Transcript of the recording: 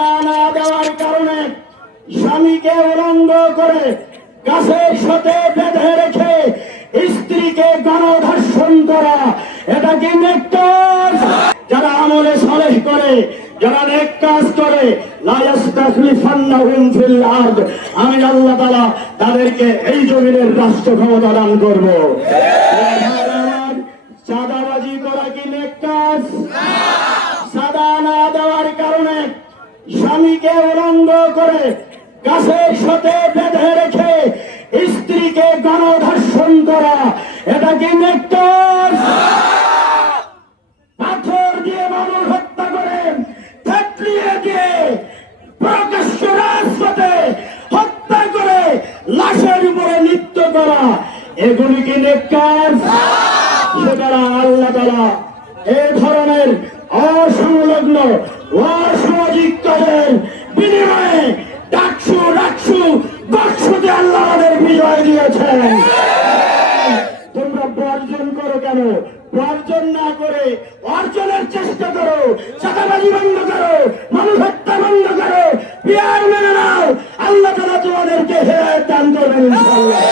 সাদা না দেওয়ার কারণে স্বামীকে উলঙ্গ করে গাছের সাথে বেঁধে রেখে স্ত্রীকে গণধর্ষণ করা, এটা কি যারা আমলে সলেহ করে, যারা নেক কাজ করে আমি আল্লাহ তাআলা তাদেরকে এই জমিনের রাষ্ট্র ক্ষমতা দান করব। চাঁদাবাজি করা কি নেক কাজ সাদা না দেওয়ার কারণে স্বামীকে উলঙ্গ করে গাছের সাথে বেঁধে রেখে স্ত্রীকে গণধর্ষণ করা, এটা কি নেকটার পাথর দিয়ে মানুষ হত্যা করে, থেতলিয়ে দিয়ে প্রকাশ্য রাজপথে হত্যা করে লাশের উপরে নৃত্য করা, এগুলি কি নেককার? সুতরাং আল্লাহ তালা এ ধরনের অসংলগ্ন অসামাজিক কাজের বিনিময়ে ডাকসু ডাকসু বর্ষতে আল্লাহ আমাদের বিজয় দিয়েছেন। তোমরা বর্জন করো কেন? বর্জন না করে অর্জনের চেষ্টা করো, চাঁদাবাজি বন্ধ করো, মানুষ হত্যা বন্ধ করো, বিয়ার মেনে নাও। আল্লাহ তালা তোমাদেরকে হেদায়ত দান করবেন ইনশাআল্লাহ।